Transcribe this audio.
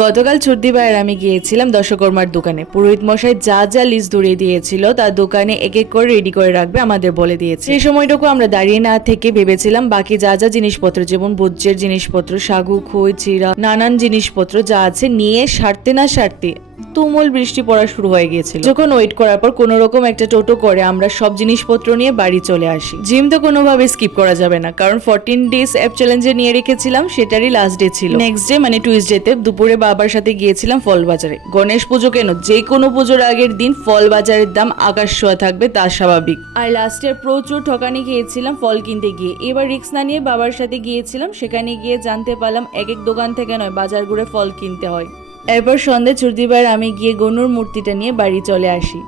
গতকাল ছুটি ভাইয়ের আমি গিয়েছিলাম দশকর্মার দোকানে। পুরোহিত মশাই যা যা লিস্ট ধরিয়ে দিয়েছিল তার দোকানে এক এক করে রেডি করে রাখবে আমাদের বলে দিয়েছে। সেই সময়টুকু আমরা দাঁড়িয়ে না থেকে ভেবেছিলাম বাকি যা যা জিনিসপত্র, যেমন ভোজ্যের জিনিসপত্র, সাগু, খই, চিরা, নানান জিনিসপত্র যা আছে নিয়ে সারতে না সারতে তুমুল বৃষ্টি পড়া শুরু হয়ে গিয়েছিল। যখন ওয়েট করার পর কোনো রকম একটা টোটো করে আমরা সব জিনিসপত্র নিয়ে বাড়ি চলে আসি। জিম তো কোনোভাবে স্কিপ করা যাবে না, কারণ 14 ডেজ অ্যাপ চ্যালেঞ্জে নিয়ে রেখেছিলাম, সেটারই লাস্ট ডে ছিল। নেক্সট ডে মানে টুইসডেতে দুপুরে বাবার সাথে গিয়েছিলাম ফল বাজারে। গণেশ পুজো কেন, যে কোনো পুজোর আগের দিন ফল বাজারের দাম আকাশ ছোঁয়া থাকবে, তা স্বাভাবিক। আর লাস্ট ইয়ার প্রচুর ঠকানি খেয়েছিলাম ফল কিনতে গিয়ে। এবার রিস্ক না নিয়ে বাবার সাথে গিয়েছিলাম। সেখানে গিয়ে জানতে পারলাম এক এক দোকান থেকে নয়, বাজার ঘুরে ফল কিনতে হয়। এরপর সন্ধ্যে ছুটি ভাইয়ের আমি গিয়ে গনুর মূর্তিটা নিয়ে বাড়ি চলে আসি।